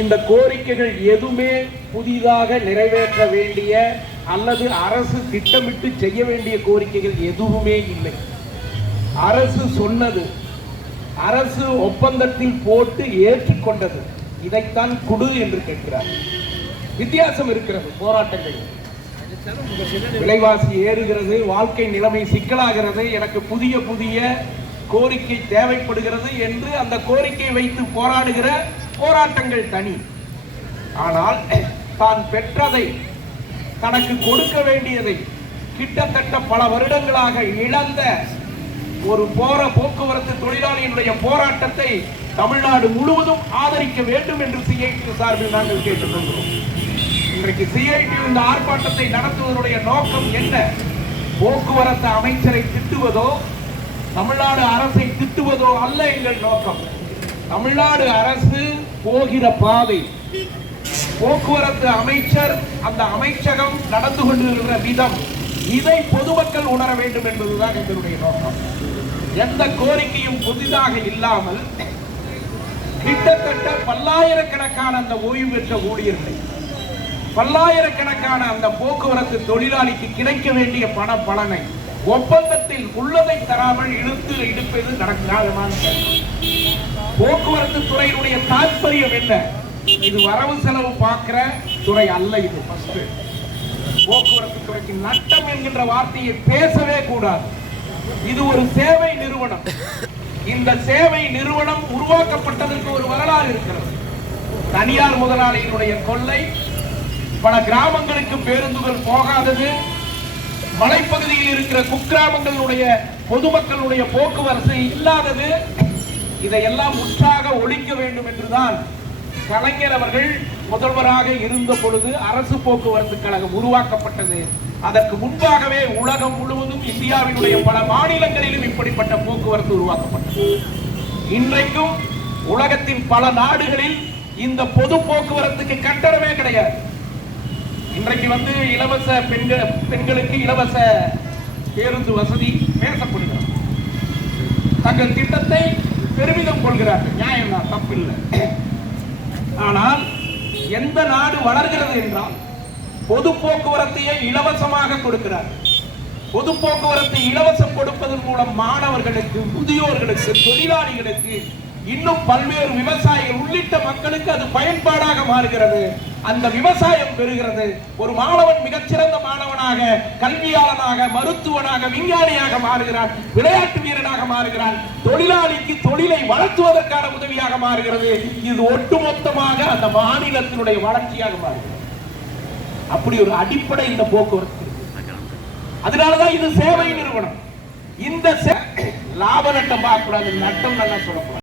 இந்த கோரிக்கைகள் எதுவுமே புதிதாக நிறைவேற்ற வேண்டிய அல்லது அரசு திட்டமிட்டு செய்ய வேண்டிய கோரிக்கைகள் எதுவுமே இல்லை. அரசு சொன்னது, அரசு ஒப்பந்தத்தில் போட்டு ஏற்றுக்கொண்டது, இதைத்தான் குடு என்று கேட்கிறார். வித்தியாசம் இருக்கிறது. போராட்டங்கள், விலைவாசி ஏறுகிறது, வாழ்க்கை நிலைமை சிக்கலாகிறது, எனக்கு புதிய புதிய கோரிக்கை தேவைப்படுகிறது என்று அந்த கோரிக்கை வைத்து போராடுகிற போராட்டங்கள் தனி. ஆனால் தான் பெற்றதை, தனக்கு கொடுக்க வேண்டியதை கிட்டத்தட்ட பல வருடங்களாக இழந்த ஒரு போக்குவரத்து தொழிலாளியினுடைய போராட்டத்தை தமிழ்நாடு முழுவதும் ஆதரிக்க வேண்டும் என்று சிஐடி சார்பில் நாங்கள் கேட்டுக்கொள்கிறோம். இன்றைக்கு சிஐடி இந்த ஆர்ப்பாட்டத்தை நடத்துவதனுடைய நோக்கம் என்ன? போக்குவரத்து அமைச்சரை திட்டுவதோ தமிழ்நாடு அரசை திட்டுவதோ அல்ல எங்கள் நோக்கம். தமிழ்நாடு அரசு போகிற பாதை, போக்குவரத்து அமைச்சர் அந்த அமைச்சகம் நடந்து கொண்டிருக்கிற விதம், இதை பொதுமக்கள் உணர வேண்டும் என்பதுதான் எங்களுடைய நோக்கம். எந்த கோரிக்கையும் புதிதாக இல்லாமல் கிட்டத்தட்ட பல்லாயிரக்கணக்கான அந்த ஓய்வு பெற்ற ஊழியர்களை, பல்லாயிரக்கணக்கான அந்த போக்குவரத்து தொழிலாளிக்கு கிடைக்க வேண்டிய பலனை ஒப்பந்தத்தில் உள்ளதை தராமல் இழுப்பது நடக்காதமான. போக்குவரத்து துறையினுடைய தாற்பயம் என்ன? இது வரவு செலவு பார்க்கிற துறை அல்ல. இது ஃபர்ஸ்ட் போக்குவரத்து துறைக்கு நட்டம் என்கின்ற வார்த்தையை பேசவே கூடாது. இது ஒரு சேவை நிறுவனம். இந்த சேவை நிறுவனம் உருவாக்கப்பட்டதற்கு ஒரு வரலாறு இருக்கிறது. தனியார் முதலாளியினுடைய கொள்ளை, பல கிராமங்களுக்கு பேருந்துகள் போகாதது, மலைப்பகுதியில் இருக்கிற குக்கிராமங்களுடைய பொதுமக்களுடைய போக்குவரத்து இல்லாதது, இதையெல்லாம் முற்றாக ஒழிக்க வேண்டும் என்றுதான் கலைஞர் அவர்கள் முதல்வராக இருந்த பொழுது அரசு போக்குவரத்து கழகம் உருவாக்கப்பட்டது. அதற்கு முன்பாகவே உலகம் முழுவதும் இந்தியாவினுடைய பல மாநிலங்களிலும் இப்படிப்பட்ட போக்குவரத்து உருவாக்கப்பட்டது. இன்றைக்கும் உலகத்தின் பல நாடுகளில் இந்த பொது போக்குவரத்துக்கு கட்டணமே கிடையாது. இன்றைக்கு இலவச பெண்களுக்கு இலவச பேருந்து வசதி பேசப்படுகிறது. தங்கள் திட்டத்தை பெருமிதம் கொள்கிறார்கள். நியாயம் தான், தப்பில்லை. ஆனால் எந்த நாடு வளர்கிறது என்றால் பொது போக்குவரத்தையே இலவசமாக கொடுக்கிறார். பொது போக்குவரத்தை இலவசம் கொடுப்பதன் மூலம் மாணவர்களுக்கு, முதியோர்களுக்கு, தொழிலாளிகளுக்கு, இன்னும் பல்வேறு விவசாயிகள் உள்ளிட்ட மக்களுக்கு அது பயன்பாடாக மாறுகிறது. அந்த விவசாயம் பெறுகிறது. ஒரு மாணவன் மிகச்சிறந்த மாணவனாக, கல்வியாளனாக, மருத்துவனாக, விஞ்ஞானியாக மாறுகிறான், விளையாட்டு வீரனாக மாறுகிறான், தொழிலாளிக்கு தொழிலை வளர்த்துவதற்கான உதவியாக மாறுகிறது. இது ஒட்டுமொத்தமாக அந்த மாநிலத்தினுடைய வளர்ச்சியாக மாறுகிறது. அப்படி ஒரு அடிப்படை இந்த போக்குவரத்து. அதனாலதான் இது சேவை நிறுவனம். இந்த லாப நட்டம் பார்க்கக்கூடாது, நட்டம் நல்லா சொல்லக்கூடாது.